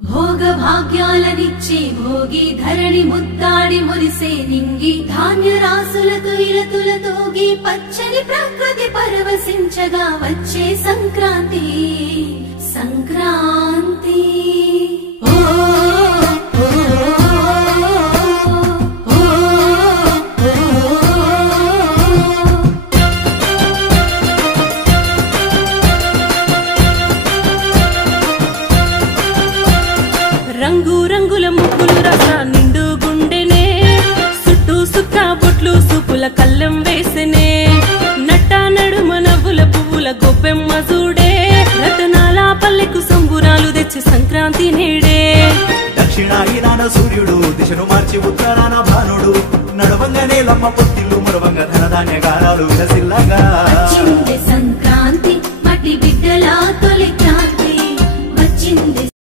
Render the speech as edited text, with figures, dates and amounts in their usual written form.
భోగ భాగ్యాలనిచ్చే భోగి ధరణి ముద్దాడి మురిసే నింగి ధాన్య రాసులతో ఇలతులతోగి పచ్చని ప్రకృతి పరవశించగా వచ్చే సంక్రాంతి సంక్రాంతి రంగు రంగుల ముగ్గులు రస నిండు గుండెనే సుట్టు సుక్క బొట్లు సూపుల కళ్ళెం వేసెనే నట్ట నడుమ నవ్వుల పువ్వుల గొప్పెమ్మ చూడే రతనాల పల్లెకు సంబురాలు తెచ్చి సంక్రాంతి నేడే దక్షిణాయనాన సూర్యుడు దిశను మార్చి ఉత్తరాన భానుడు నడవంగానే లమ్మ పొత్తిల్లు మరవంగ ధనధాన్య గారాలు విలసిల్లగా సంక్రాంతి